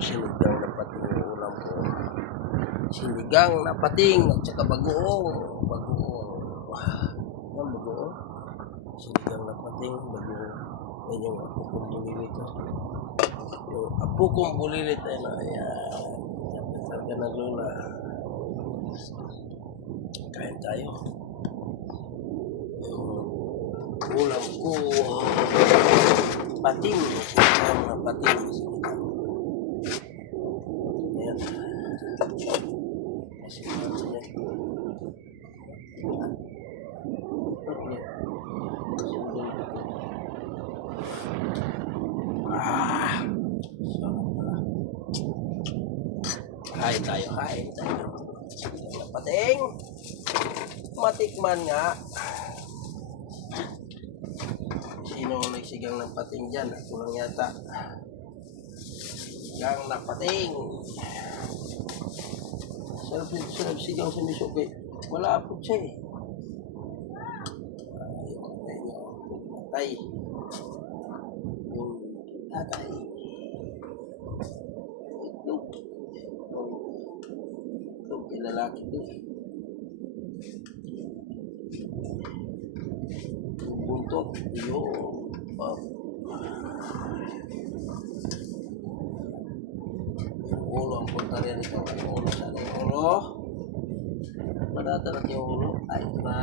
Sinigang na pating yung ulam ko. Sinigang na pating at saka bagoong. Ang bagoong. Sinigang na pating, bagoong. Yan yung apo kong bulilit. Yung apo kong bulilit ay na. Ayan. Sarga na lula. Kain tayo. Yung ulam ko. Pating. Sinigang na pating. Ayan. Kain tayo. Pating. Matikman nga. Sino nagsigang ng pating dyan? Ako lang yata. Sigang na pating. Sarap sigang sa misuki. Wala po siya eh. Tatay. Yung tatay. Itong lalaki ko. Yung buntot. Yung ulo ang punta rin ito. Yung ulo sa ating ulo. Madadalat yung ulo. Ay, ito na.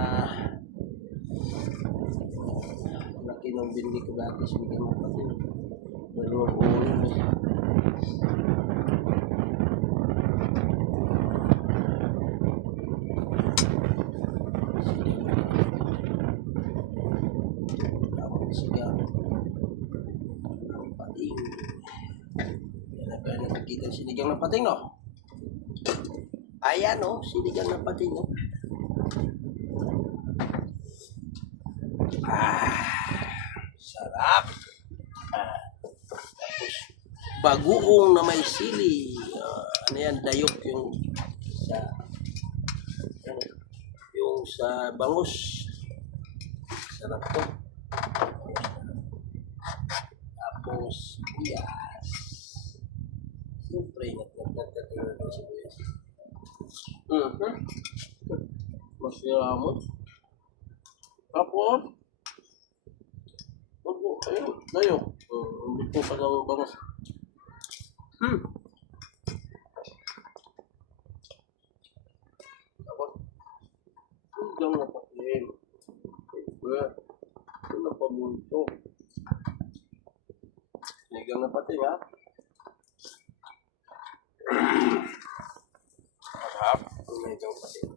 Laki ng bindi ko dati. Sinigang na pating. Dalawang ulo. Sigang ng pating. Yan na kaya nakikita sinigang ng pating, no? Ayan, no? Sinigang ng pating, no? Sarap. Tapos, bagoong na may sili. Ano yan? Dayok yung sa bangus. Sarap to. Tapos, sibuyas. Siyempre, nagtatingin ng sibuyas. Masyaramot. Tapos, ayun, dayok. Hindi po pa lang bangus. Tapos, sinigang na pating. Ito na pabunto. Sinigang na pating, ha? Masarap. Sinigang na pating.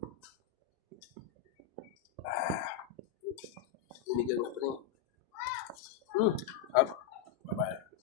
Sinigang na pating. Sarap.